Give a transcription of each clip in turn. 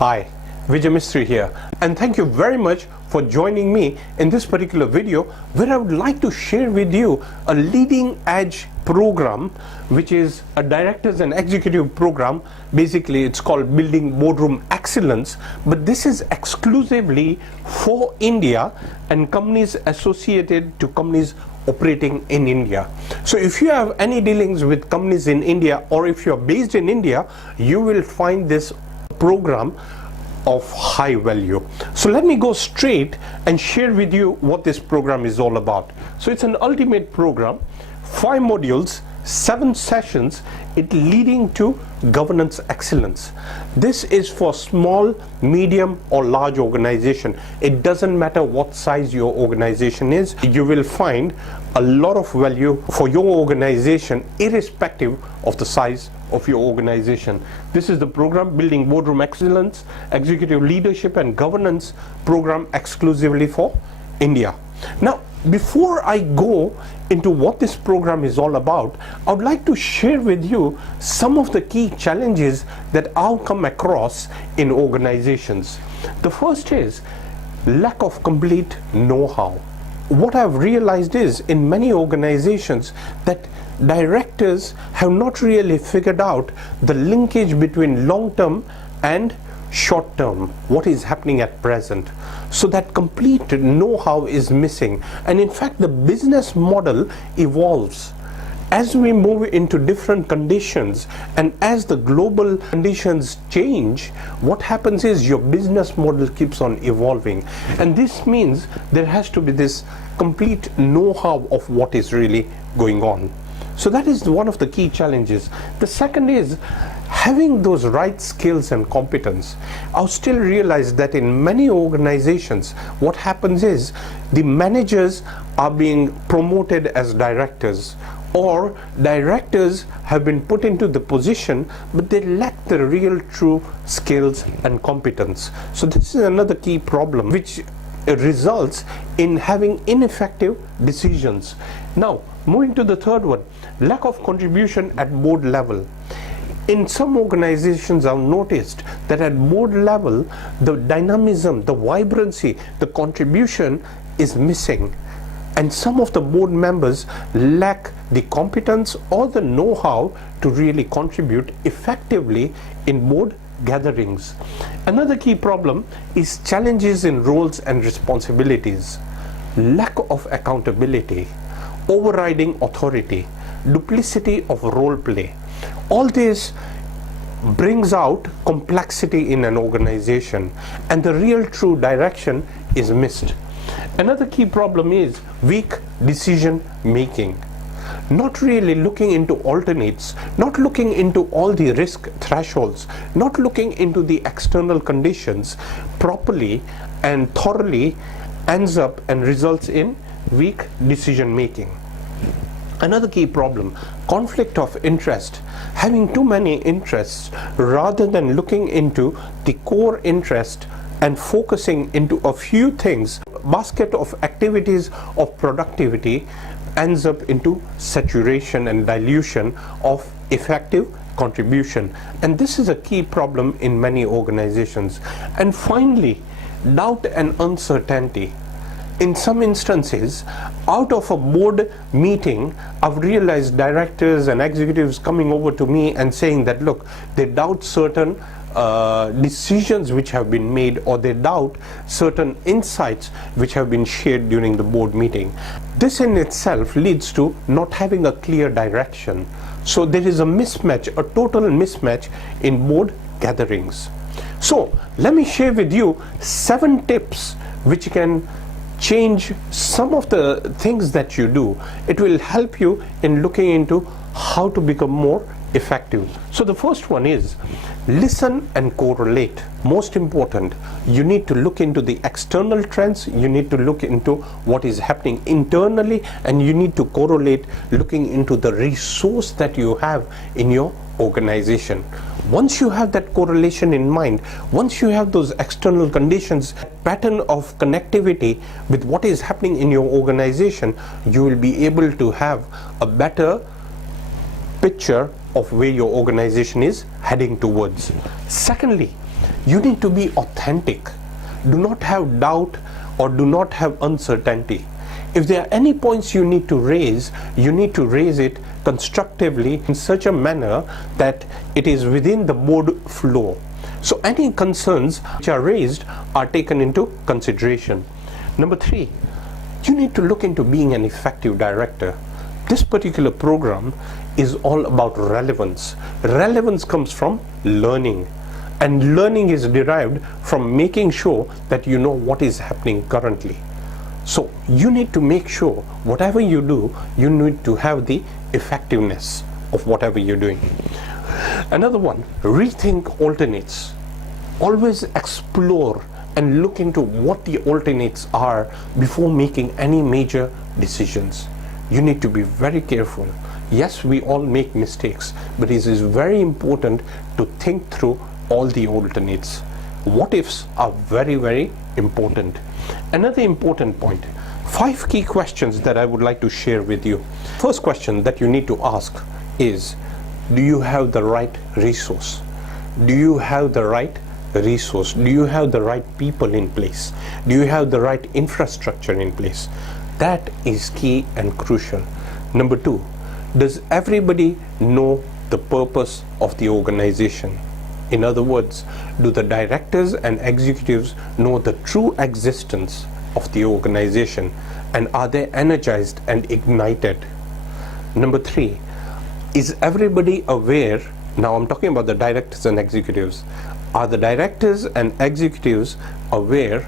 Hi, Vijay Mistry here, and thank you very much for joining me in this particular video where I would like to share with you a leading edge program which is a directors and executive program. Basically it's called Building Boardroom Excellence, but this is exclusively for India and companies associated to companies operating in India. So if you have any dealings with companies in India, or if you are based in India, you will find this program of high value. So let me go straight and share with you what this program is all about. So it's an ultimate program, 5 modules, 7 sessions, it leading to governance excellence. This is for small, medium or large organization. It doesn't matter what size your organization is, you will find a lot of value for your organization irrespective of the size of your organization. This is the program Building Boardroom Excellence, Executive Leadership and Governance program exclusively for India. Now, before I go into what this program is all about, I would like to share with you some of the key challenges that I've come across in organizations. The first is lack of complete know-how. What I've realized is in many organizations that directors have not really figured out the linkage between long-term and short-term, what is happening at present. So that complete know-how is missing, and in fact the business model evolves as we move into different conditions, and as the global conditions change, what happens is your business model keeps on evolving, and this means there has to be this complete know-how of what is really going on. So that is one of the key challenges. The second is having those right skills and competence. I've still realized that in many organizations what happens is the managers are being promoted as directors, or directors have been put into the position but they lack the real true skills and competence. So this is another key problem which results in having ineffective decisions. Now moving to the third one, lack of contribution at board level. In some organizations I've noticed that at board level the dynamism, the vibrancy, the contribution is missing, and some of the board members lack the competence or the know-how to really contribute effectively in board gatherings. Another key problem is challenges in roles and responsibilities, lack of accountability, overriding authority, duplicity of role play. All this brings out complexity in an organization, and the real true direction is missed. Another key problem is weak decision making, not really looking into alternates, not looking into all the risk thresholds, not looking into the external conditions properly and thoroughly, ends up and results in weak decision making. Another key problem, conflict of interest, having too many interests rather than looking into the core interest and focusing into a few things. Basket of activities of productivity ends up into saturation and dilution of effective contribution, and this is a key problem in many organizations. And finally, doubt and uncertainty. In some instances, out of a board meeting, I've realized directors and executives coming over to me and saying that look, they doubt certain decisions which have been made, or they doubt certain insights which have been shared during the board meeting. This in itself leads to not having a clear direction. So there is a mismatch, a total mismatch in board gatherings. So let me share with you 7 tips which can change some of the things that you do. It will help you in looking into how to become more effective. So the first one is listen and correlate. Most important, you need to look into the external trends, you need to look into what is happening internally, and you need to correlate looking into the resource that you have in your organization. Once you have that correlation in mind, once you have those external conditions, pattern of connectivity with what is happening in your organization, you will be able to have a better picture of where your organization is heading towards. Secondly, you need to be authentic. Do not have doubt or do not have uncertainty. If there are any points you need to raise it constructively in such a manner that it is within the board flow. So any concerns which are raised are taken into consideration. Number 3, you need to look into being an effective director. This particular program is all about relevance. Relevance comes from learning, and learning is derived from making sure that you know what is happening currently. So you need to make sure whatever you do, you need to have the effectiveness of whatever you're doing. Another one, rethink alternates. Always explore and look into what the alternates are before making any major decisions. You need to be very careful. Yes, we all make mistakes, but it is very important to think through all the alternates. What ifs are very, very important. Another important point, 5 key questions that I would like to share with you. First question that you need to ask is, do you have the right resource? Do you have the right resource? Do you have the right people in place? Do you have the right infrastructure in place? That is key and crucial. Number 2, does everybody know the purpose of the organization? In other words, do the directors and executives know the true existence of the organization, and are they energized and ignited? Number 3, is everybody aware? Now I'm talking about the directors and executives. Are the directors and executives aware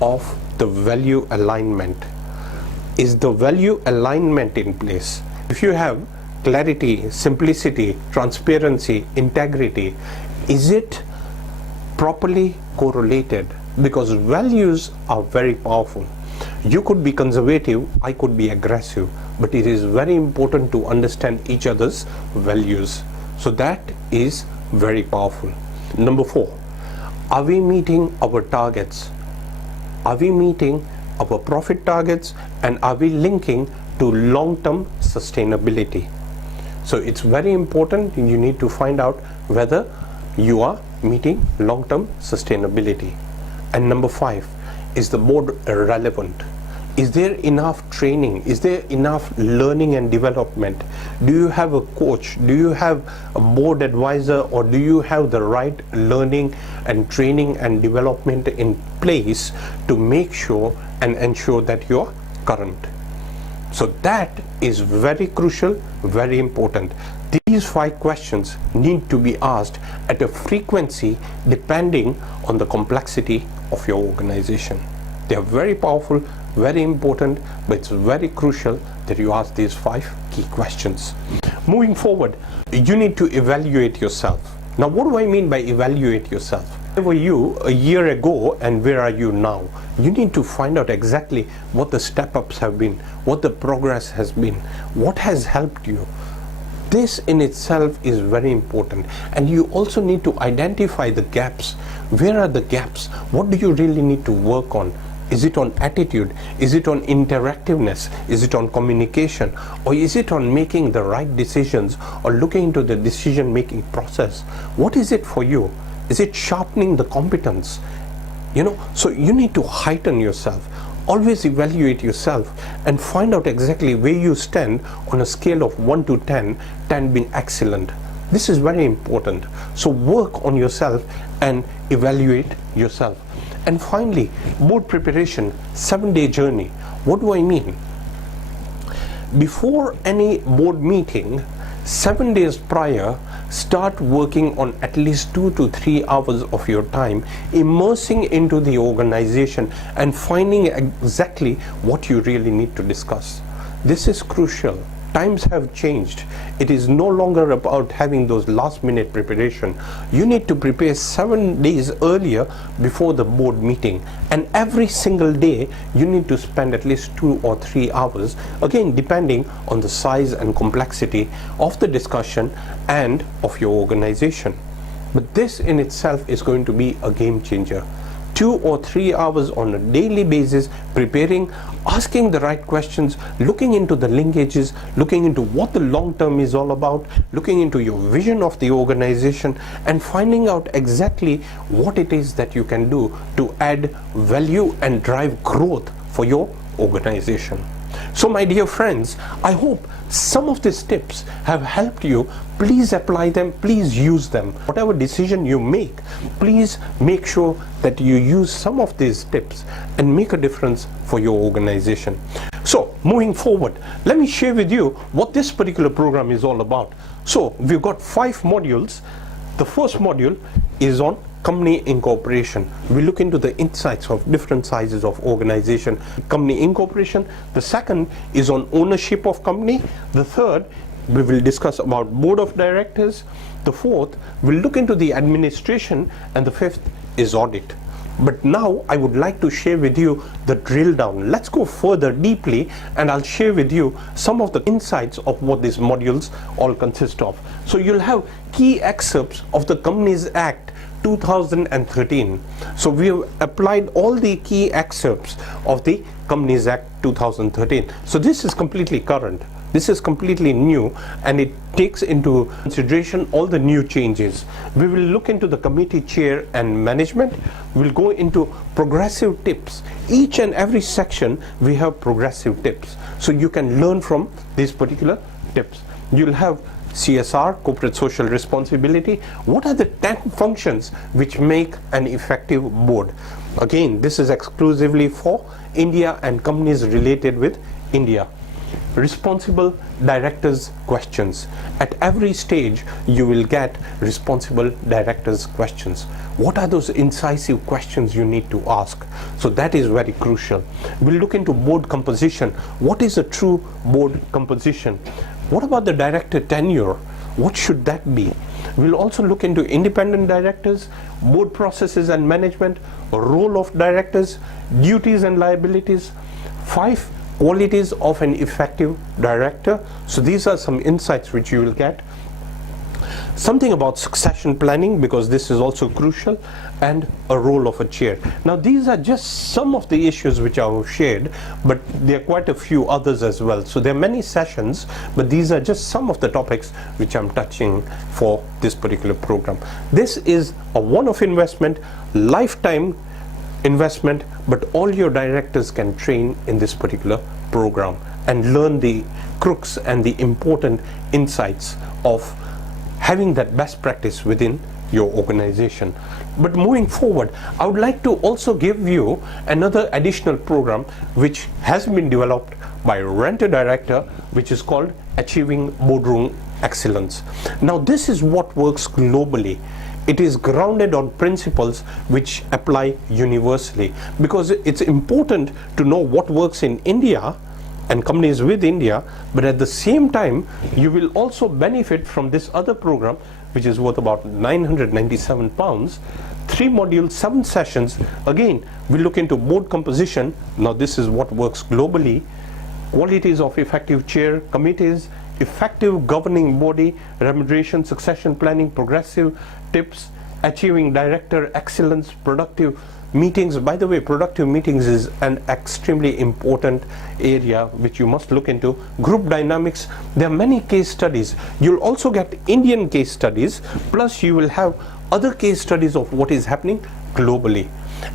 of the value alignment? Is the value alignment in place? If you have clarity, simplicity, transparency, integrity, is it properly correlated? Because values are very powerful. You could be conservative, I could be aggressive, but it is very important to understand each other's values. So that is very powerful. Number 4, are we meeting our targets? Are we meeting our profit targets, and are we linking to long-term sustainability? So it's very important. You need to find out whether you are meeting long-term sustainability. And number 5, is the board relevant? Is there enough training? Is there enough learning and development? Do you have a coach? Do you have a board advisor? Or do you have the right learning and training and development in place to make sure and ensure that you're current? So that is very crucial, very important. These 5 questions need to be asked at a frequency depending on the complexity of your organization. They are very powerful, very important, but it's very crucial that you ask these 5 key questions. Moving forward, you need to evaluate yourself. Now, what do I mean by evaluate yourself? Where were you a year ago and where are you now? You need to find out exactly what the step-ups have been, what the progress has been, what has helped you. This in itself is very important, and you also need to identify the gaps. Where are the gaps? What do you really need to work on? Is it on attitude? Is it on interactiveness? Is it on communication? Or is it on making the right decisions or looking into the decision-making process? What is it for you? Is it sharpening the competence? So you need to heighten yourself. Always evaluate yourself and find out exactly where you stand on a scale of 1 to 10, 10 being excellent. This is very important. So work on yourself and evaluate yourself. And finally, board preparation, 7-day journey. What do I mean? Before any board meeting, 7 days prior, start working on at least 2 to 3 hours of your time, immersing into the organization and finding exactly what you really need to discuss. This is crucial. Times have changed. It is no longer about having those last-minute preparation. You need to prepare 7 days earlier before the board meeting, and every single day you need to spend at least 2 or 3 hours, again depending on the size and complexity of the discussion and of your organization. But this in itself is going to be a game changer. 2 or 3 hours on a daily basis preparing, asking the right questions, looking into the linkages, looking into what the long term is all about, looking into your vision of the organization, and finding out exactly what it is that you can do to add value and drive growth for your organization. So my dear friends, I hope some of these tips have helped you. Please apply them, please use them. Whatever decision you make, please make sure that you use some of these tips and make a difference for your organization. So moving forward, let me share with you what this particular program is all about. So we've got 5 modules. The first module is on company incorporation. We look into the insights of different sizes of organization, company incorporation. The second is on ownership of company. The third, we will discuss about board of directors. The fourth, we'll look into the administration, and the fifth is audit. But now I would like to share with you the drill down. Let's go further deeply, and I'll share with you some of the insights of what these modules all consist of. So you'll have key excerpts of the Companies Act 2013. So we have applied all the key excerpts of the Companies Act 2013. So this is completely current. This is completely new, and it takes into consideration all the new changes. We will look into the committee chair and management. We'll go into progressive tips. Each and every section we have progressive tips, so you can learn from these particular tips. You'll have CSR, corporate social responsibility. What are the 10 functions which make an effective board? Again, this is exclusively for India and companies related with India. Responsible directors questions. At every stage you will get responsible directors questions. What are those incisive questions you need to ask? So that is very crucial. We'll look into board composition. What is a true board composition? What about the director tenure? What should that be? We'll also look into independent directors, board processes and management, role of directors, duties and liabilities, 5 qualities of an effective director. So these are some insights which you will get. Something about succession planning, because this is also crucial, and a role of a chair. Now these are just some of the issues which I have shared, but there are quite a few others as well. So there are many sessions, but these are just some of the topics which I'm touching for this particular program. This is a one-off investment, lifetime investment, but all your directors can train in this particular program and learn the crux and the important insights of having that best practice within your organization. But moving forward, I would like to also give you another additional program which has been developed by Renter Director, which is called Achieving Boardroom Excellence. Now this is what works globally. It is grounded on principles which apply universally, because it's important to know what works in India and companies with India, but at the same time you will also benefit from this other program which is worth about £997, 3 modules, 7 sessions. Again, we look into board composition. Now this is what works globally. Qualities of effective chair, committees, effective governing body, remuneration, succession planning, progressive tips, achieving director excellence, productive meetings. By the way, productive meetings is an extremely important area which you must look into. Group dynamics. There are many case studies. You'll also get Indian case studies, plus you will have other case studies of what is happening globally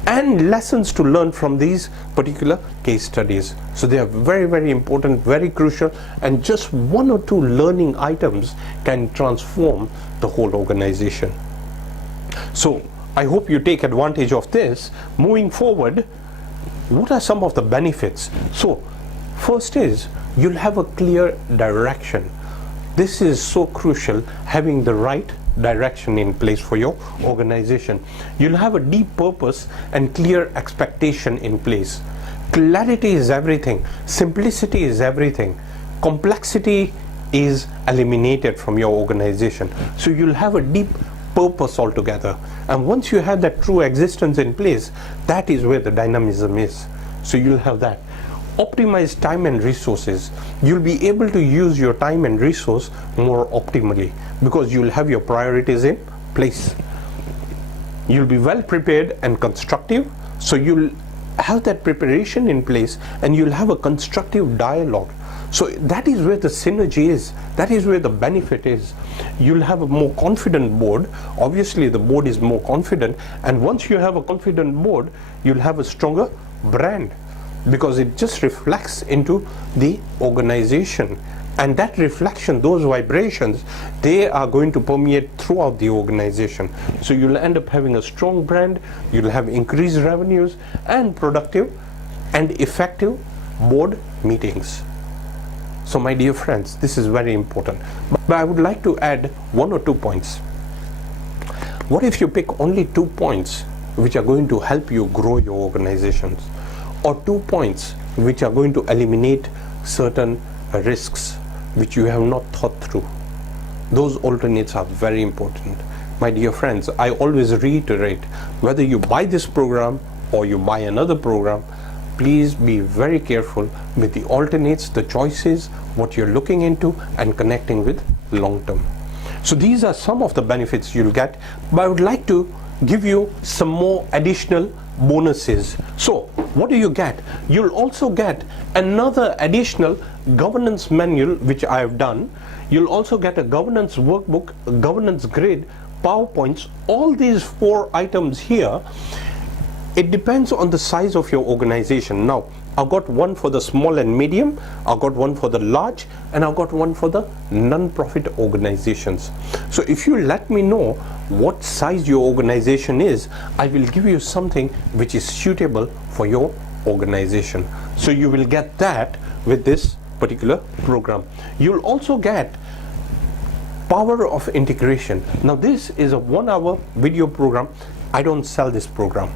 and lessons to learn from these particular case studies. So they are very, very important, very crucial, and just 1 or 2 learning items can transform the whole organization. So I hope you take advantage of this. Moving forward, what are some of the benefits? So first is you'll have a clear direction. This is so crucial, having the right direction in place for your organization. You'll have a deep purpose and clear expectation in place. Clarity is everything. Simplicity is everything. Complexity is eliminated from your organization. So you'll have a deep purpose altogether. And once you have that true existence in place, that is where the dynamism is. So you'll have that. Optimize time and resources. You'll be able to use your time and resource more optimally because you'll have your priorities in place. you'll be well prepared and constructive. So you'll have that preparation in place and you'll have a constructive dialogue. So that is where the synergy is, that is where the benefit is. You'll have a more confident board. Obviously the board is more confident, and once you have a confident board, you'll have a stronger brand, because it just reflects into the organization, and that reflection, those vibrations, they are going to permeate throughout the organization. So you'll end up having a strong brand, you'll have increased revenues and productive and effective board meetings. So my dear friends, this is very important. But I would like to add 1 or 2 points. What if you pick only 2 points which are going to help you grow your organizations, or 2 points which are going to eliminate certain risks which you have not thought through? Those alternates are very important. My dear friends, I always reiterate, whether you buy this program or you buy another program, please be very careful with the alternates, the choices, what you're looking into, and connecting with long term. So these are some of the benefits you'll get, but I would like to give you some more additional bonuses. So what do you get? You'll also get another additional governance manual which I have done. You'll also get a governance workbook, a governance grid, PowerPoints. All these 4 items here, it depends on the size of your organization. Now, I've got one for the small and medium, I've got one for the large, and I've got one for the non-profit organizations. So if you let me know what size your organization is, I will give you something which is suitable for your organization. So you will get that with this particular program. You'll also get power of integration. Now this is a 1-hour video program. I don't sell this program.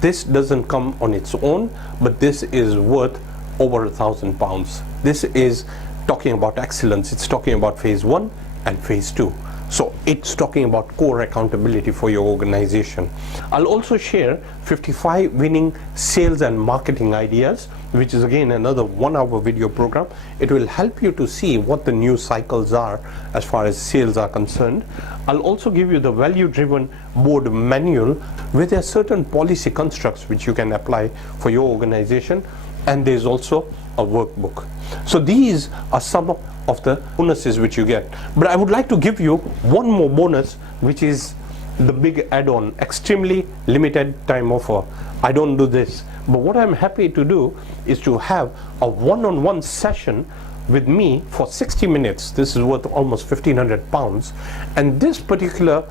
This doesn't come on its own, but this is worth over £1,000. This is talking about excellence. It's talking about phase 1 and phase 2. So it's talking about core accountability for your organization. I'll also share 55 winning sales and marketing ideas, which is again another 1-hour video program. It will help you to see what the new cycles are as far as sales are concerned. I'll also give you the value-driven board manual, where there are certain policy constructs which you can apply for your organization, and there's also a workbook. So these are some of the bonuses which you get. But I would like to give you one more bonus, which is the big add-on, extremely limited time offer. I don't do this, but what I'm happy to do is to have a one-on-one session with me for 60 minutes. This is worth almost £1,500, and this particular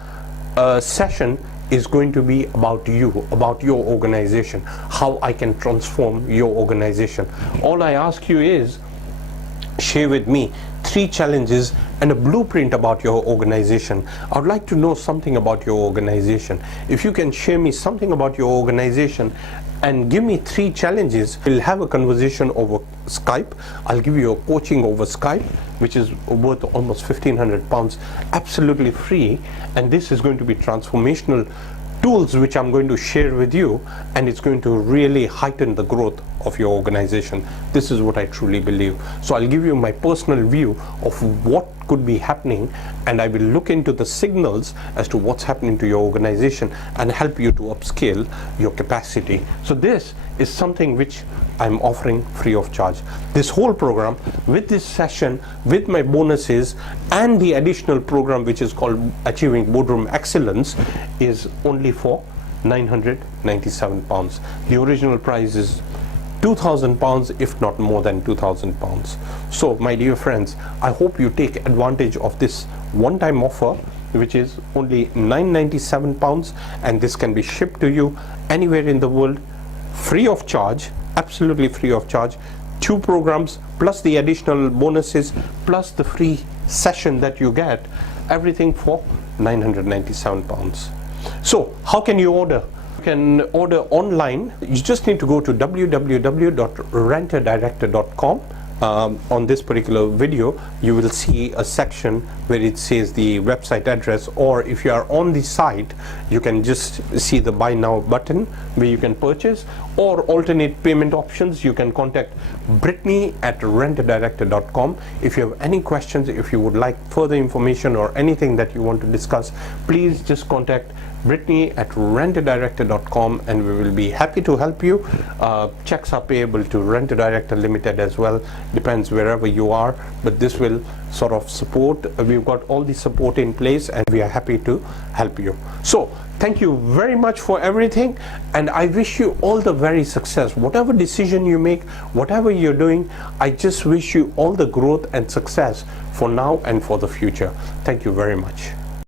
session is going to be about you, about your organization, how I can transform your organization. All I ask you is share with me 3 challenges and a blueprint about your organization. I would like to know something about your organization. If you can share me something about your organization and give me 3 challenges, we'll have a conversation over Skype. I'll give you a coaching over Skype, which is worth almost £1,500, absolutely free, and this is going to be transformational tools which I'm going to share with you, and it's going to really heighten the growth of your organization. This is what I truly believe. So I'll give you my personal view of what could be happening, and I will look into the signals as to what's happening to your organization and help you to upscale your capacity. So this is something which I'm offering free of charge. This whole program, with this session, with my bonuses, and the additional program which is called Achieving Boardroom Excellence, is only for £997. The original price is £2,000, if not more than £2,000. So my dear friends, I hope you take advantage of this one-time offer, which is only £997, and this can be shipped to you anywhere in the world, free of charge, absolutely free of charge. 2 programs plus the additional bonuses plus the free session that you get, everything for £997. So how can you order? You can order online. You just need to go to www.renterdirector.com. On this particular video, you will see a section where it says the website address, or if you are on the site, you can just see the buy now button where you can purchase, or alternate payment options. You can contact Brittany at renterdirector.com. If you have any questions, if you would like further information or anything that you want to discuss, please just contact Brittany@rentadirector.com, and we will be happy to help you. Checks are payable to Rent a Director Limited as well, depends wherever you are, but this will sort of support. We've got all the support in place, and we are happy to help you. So thank you very much for everything, and I wish you all the very success. Whatever decision you make, whatever you're doing, I just wish you all the growth and success for now and for the future. Thank you very much.